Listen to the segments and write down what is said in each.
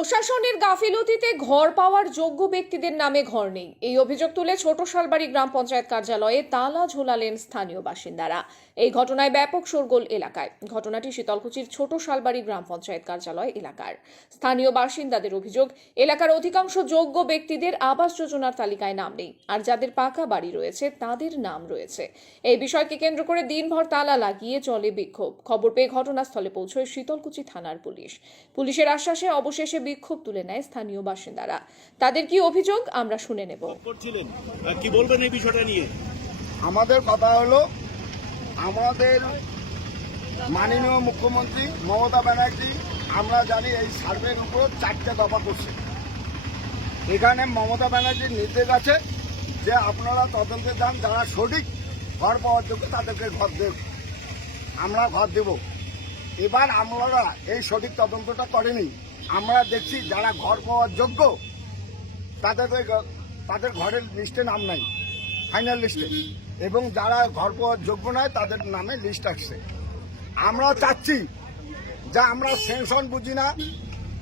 প্রশাসনের গাফিলতিতে ঘর পাওয়ার যোগ্য ব্যক্তিদের নামে ঘর নেই। এই অভিযোগ তুলে ছোট শালবাড়ি গ্রাম পঞ্চায়েত কার্যালয়ে তালা ঝোলালেন স্থানীয় বাসিন্দারা। এই ঘটনায় ব্যাপক শোরগোল এলাকায়। ঘটনাটি শীতলকুচির ছোট শালবাড়ি গ্রাম পঞ্চায়েত কার্যালয় এলাকার। স্থানীয় বাসিন্দাদের অভিযোগ, এলাকার অধিকাংশ যোগ্য ব্যক্তিদের আবাস যোজনার তালিকায় নাম নেই। আর যাদের পাকা বাড়ি রয়েছে, তাদের নাম রয়েছে। এই বিষয়কে কেন্দ্র করে দিনভর তালা লাগিয়ে চলে বিক্ষোভ। খবর পেয়ে ঘটনাস্থলে পৌঁছয় শীতলকুচি থানার পুলিশ। পুলিশের আশ্বাসে অবশেষে বিক্ষোভ তুলে নেয় স্থানীয় বাসিন্দারা। তাদের কি অভিযোগ? আমরা শুনে নেব। কি বলবেন এই বিষয়টা নিয়ে? আমাদের কথা হলো আমাদের মাননীয় মুখ্যমন্ত্রী মমতা ব্যানার্জি আমরা জানি এই সার্ভের উপর চারটে দফা করছে। এখানে মমতা ব্যানার্জির নির্দেশ আছে যে আপনারা তদন্তে যান যারা সঠিক ঘর পাওয়ার যোগ্য তাদেরকে ঘর দেব আমরা ঘর দেব। এবার আমরা এই সঠিক তদন্তটা করেনি। আমরা দেখছি যারা ঘর পাওয়ার যোগ্য, তাদের তাদের ঘরের লিস্টে নাম নাই ফাইনাল লিস্টে এবং যারা ঘর পাওয়ার যোগ্য নয়, তাদের নামে লিস্ট আসছে। আমরা চাচ্ছি যা আমরা সেনশন বুঝি না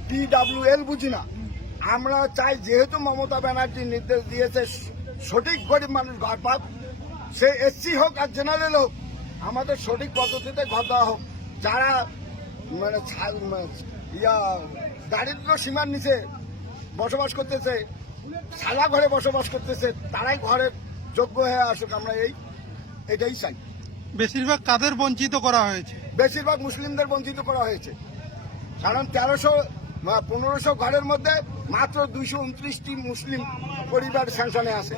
পিডাব্লিউএল বুঝি না। আমরা চাই যেহেতু মমতা ব্যানার্জি নির্দেশ দিয়েছে, সঠিক গরিব মানুষ ঘর পাক, সে এসসি হোক আর জেনারেল হোক, আমাদের সঠিক পদ্ধতিতে ঘর দেওয়া হোক। যারা মানে মানে ইয়া দারিদ্র সীমার নিচে বসবাস করতেছে সাদা ঘরে বসবাস করতেছে তারাই ঘরের যোগ্য হয়ে আসুক আমরা এই এটাই চাই। বেশিরভাগ কাদের বঞ্চিত করা হয়েছে? বেশিরভাগ মুসলিমদের বঞ্চিত করা হয়েছে। কারণ তেরোশো পনেরোশো ঘরের মধ্যে মাত্র দুইশো উনত্রিশটি মুসলিম পরিবার স্যাংশনে আছে।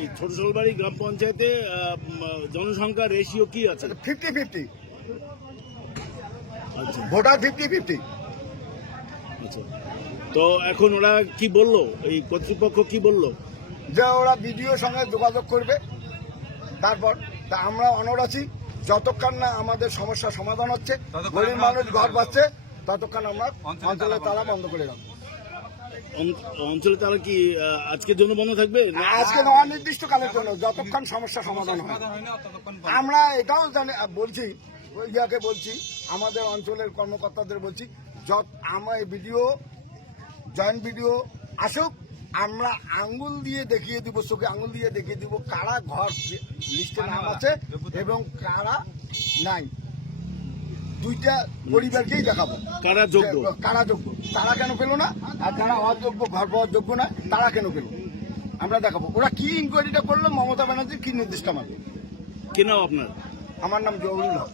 এই ছোট শোলবাড়ি গ্রাম পঞ্চায়েতে জনসংখ্যার রেশিও কি আছে? Fifty fifty. আচ্ছা। Voter fifty fifty. আচ্ছা। তো এখন ওরা কি বলল? এই কর্তৃপক্ষ কি বলল? যে ওরা বিডিওর সঙ্গে যোগাযোগ করবে। তারপর তা আমরা অনড় আছি। যতক্ষণ না আমাদের সমস্যার সমাধান হচ্ছে গরিব মানুষ ঘর পাচ্ছে ততক্ষণ আমরা অঞ্চলে তালা বন্ধ করে রাখব। অঞ্চলে তারা কি আজকের জন্য বন্ধ থাকবে? না- আজকে অনির্দিষ্ট কালের জন্য। যতক্ষণ সমস্যা সমাধান হয়। আমরা এটাও জানি বলছি ওই ইয়াকে বলছি আমাদের অঞ্চলের কর্মকর্তাদের বলছি যত আমার ভিডিও জয়েন্ট ভিডিও আসুক আমরা আঙ্গুল দিয়ে দেখিয়ে দিব চোখে আঙ্গুল দিয়ে দেখিয়ে দিব কারা ঘর লিস্টে নাম আছে এবং কারা নাই। দুইটা পরিবারকেই দেখাবো। কারা যোগ্য? কারা যোগ্য? তারা কেন পেল না? আর যারা অযোগ্য ঘর পাওয়ার যোগ্য না তারা কেন পেল? আমরা দেখাবো। ওরা কি ইনকোয়ারিটা করল? মমতা ব্যানার্জির কি নির্দিষ্ট মানবে কি নাম আপনার? আমার নাম জহুরুল হক।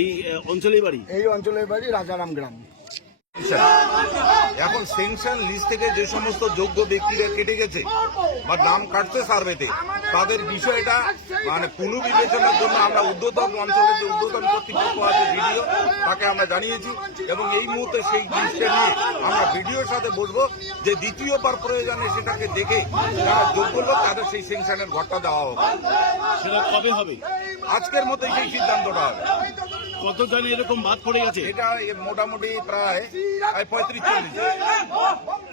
এই আহ, অঞ্চলেই বাড়ি? এই অঞ্চলের বাড়ি রাজারাম গ্রাম। এখন সেংশন লিস্ট থেকে যে সমস্ত যোগ্য ব্যক্তিরা কেটে গেছে বা নাম কাটছে সার্ভেতে তাদের বিষয়টা মানে পুনর্বিবেচনার জন্য আমরা উদ্যোতন অঞ্চলের যে উদ্যোতন কর্তৃপক্ষ আছে ভিডিও তাকে আমরা জানিয়েছি এবং এই মুহূর্তে সেই লিস্টে নিয়ে আমরা ভিডিওর সাথে বসবো যে দ্বিতীয়বার প্রয়োজনে সেটাকে দেখে যারা যোগ্য লোক তাদের সেই সেনশনের ঘরটা দেওয়া হবে সেটা কবে হবে? আজকের মতোই সেই সিদ্ধান্তটা হবে। কতজন এরকম বাদ পড়ে গেছে? এটা মোটামুটি প্রায় পঁয়ত্রিশ চল্লিশ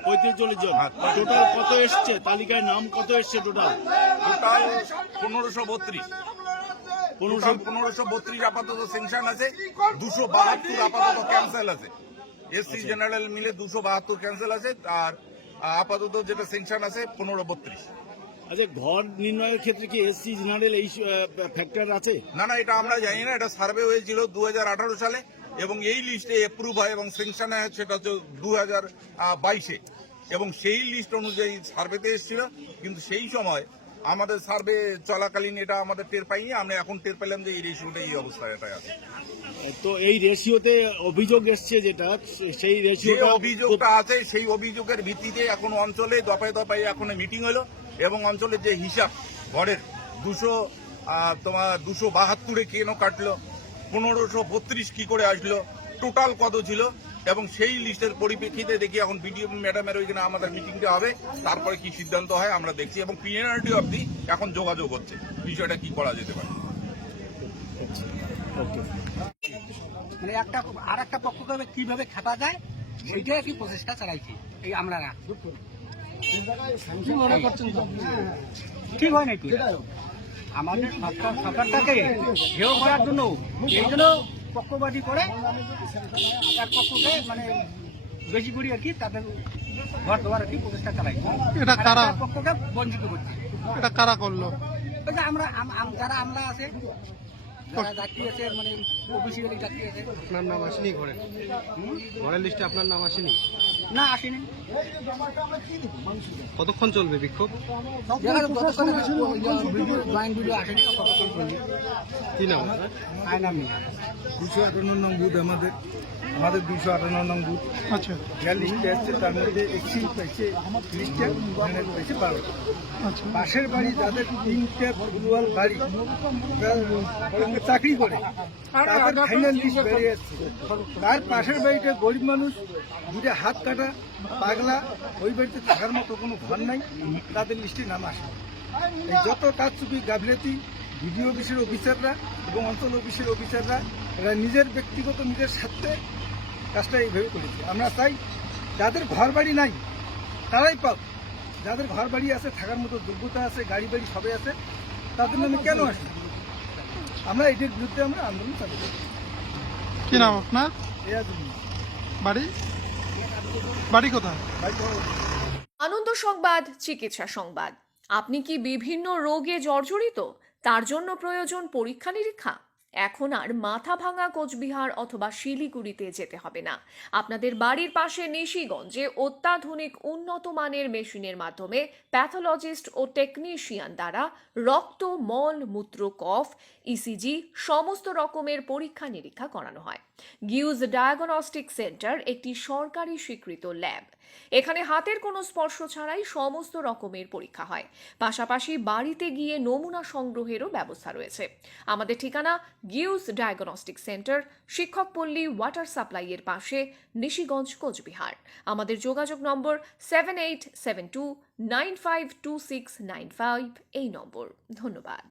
পঁয়ত্রিশ চল্লিশ জন। টোটাল কত এসছে? তালিকায় নাম কত এসছে টোটাল টোটাল পনেরোশো বত্রিশ। পনেরোশো পনেরোশো বত্রিশ আপাতত সেংশন আছে দুশো বাহাত্তর আপাতত ক্যান্সেল আছে। এসসি জেনারেল মিলে দুশো বাহাত্তর ক্যান্সেল আছে আর আপাতত যেটা সেংশন আছে পনেরো বত্রিশ। আচ্ছা ঘর নির্ণয়ের ক্ষেত্রে কি এসসি জেনারেল এই ফ্যাক্টর আছে? না না এটা আমরা জানি না এটা সার্ভে হয়েছিল দু হাজার আঠারো সালে এবং এই লিস্টে অ্যাপ্রুভ হয় এবং সেংশন হয় সেটা হচ্ছে দু হাজার বাইশে। এবং সেই লিস্ট অনুযায়ী সার্ভেতে এসেছিল কিন্তু সেই সময় আমাদের সার্ভে চলাকালীন এটা আমাদের টের পাইনি আমরা এখন টের পেলাম যে এই রেশিওটা এই অবস্থায় এটা আছে। তো এই রেশিওতে অভিযোগ এসছে যেটা সেই যে রেশিওটা অভিযোগটা আছে সেই অভিযোগের ভিত্তিতে এখন অঞ্চলে দফায় দফায় এখন মিটিং হলো। এবং অঞ্চলের যে হিসাব ঘরের দুশো তোমার দুশো বাহাত্তরে কেন কাটলো? পনেরোশো বত্রিশ কি করে আসলো? টোটাল কত ছিল? এবং সেই লিস্টের পরিপ্রেক্ষিতে দেখি এখন বিডিও ম্যাডামের ওইখানে আমাদের মিটিংটা হবে। তারপরে কি সিদ্ধান্ত হয় আমরা দেখছি। এবং পিএনআরটি অবধি এখন যোগাযোগ হচ্ছে। বিষয়টা কি করা যেতে পারে? মানে একটা আর একটা পক্ষকে কীভাবে খেপা যায়, সেইটাই কি প্রচেষ্টা চালাইছি। এই আমরা ঠিক হয় নাকি? আমাদের সরকার সরকারটাকে হেয় করার জন্য এই জন্য পক্ষবাদী করে এক পক্ষকে মানে বেশি করে আর কি তাদের ঘর দেওয়ার আর কি প্রচেষ্টা চালাইছে। এটা কারা? পক্ষকে বঞ্চিত করছে। এটা কারা করল? আমরা আম- আম- যারা আমলা আছে যারা যাত্রী আছে মানে ওবিসি যাত্রী আছে। আপনার নাম আসেনি ঘরে? ঘরের লিস্টে আপনার নাম আসেনি? না আসেনি। কতক্ষণ চলবে বিক্ষোভ? যতক্ষণ ভিডিও আসেনি কি নাম? আয়না মিয়া দুশো আটান্ন নাম বুধ আমাদের। আমাদের দুশো আটান্ন নং বুথ। আচ্ছা। যা লিস্টে আসছে তার মধ্যে একটি পাইছে লিস্টে বারো আচ্ছা। পাশের বাড়ি যাদের তিনটে ফুটবল বাড়ি চাকরি করে। তাদের ফাইনাল লিস্ট বেরিয়ে আসছে। তার পাশের বাড়িটা গরিব মানুষ দুটা হাত কাটা পাগলা ওই বাড়িতে থাকার মতো কোনো ঘর নাই তাদের লিস্টে নাম আসে। এই যত কাজ চুপি গাফিলাতি ভিডিও অফিসের অফিসাররা এবং অঞ্চল অফিসের অফিসাররা এরা নিজের ব্যক্তিগত নিজের স্বার্থে কাজটা এইভাবে করেছি আমরা চাই যাদের ঘর বাড়ি নাই তারাই পাব যাদের ঘর বাড়ি আছে থাকার মতো যোগ্যতা আছে গাড়ি বাড়ি সবে আছে তাদের নামে কেন আসে আমরা এটির বিরুদ্ধে আমরা আন্দোলন চালিয়ে যাব। কি নাম আপনার? বাড়ি? বাড়ি কোথায়? আনন্দ সংবাদ চিকিৎসা সংবাদ। আপনি কি বিভিন্ন রোগে জর্জরিত? তার জন্য প্রয়োজন পরীক্ষা নিরীক্ষা এখন আর মাথা ভাঙা কোচবিহার অথবা শিলিগুড়িতে যেতে হবে না। আপনাদের বাড়ির পাশে নিশিগঞ্জে অত্যাধুনিক উন্নত মানের মেশিনের মাধ্যমে প্যাথোলজিস্ট ও টেকনিশিয়ান দ্বারা রক্ত, মল, মূত্র, কফ ইসিজি সমস্ত রকমের পরীক্ষা নিরীক্ষা করানো হয়। গিউজ ডায়াগনস্টিক সেন্টার একটি সরকারি স্বীকৃত ল্যাব। এখানে হাতের কোনো স্পর্শ ছাড়াই সমস্ত রকমের পরীক্ষা হয়। পাশাপাশি বাড়িতে গিয়ে নমুনা সংগ্রহেরও ব্যবস্থা রয়েছে। আমাদের ঠিকানা গিউজ ডায়াগনস্টিক সেন্টার, শিক্ষকপল্লী ওয়াটার সাপ্লাইয়ের পাশে নিশিগঞ্জ, কোচবিহার। আমাদের যোগাযোগ নম্বর seven eight seven two nine five two six nine five এই নম্বর। ধন্যবাদ।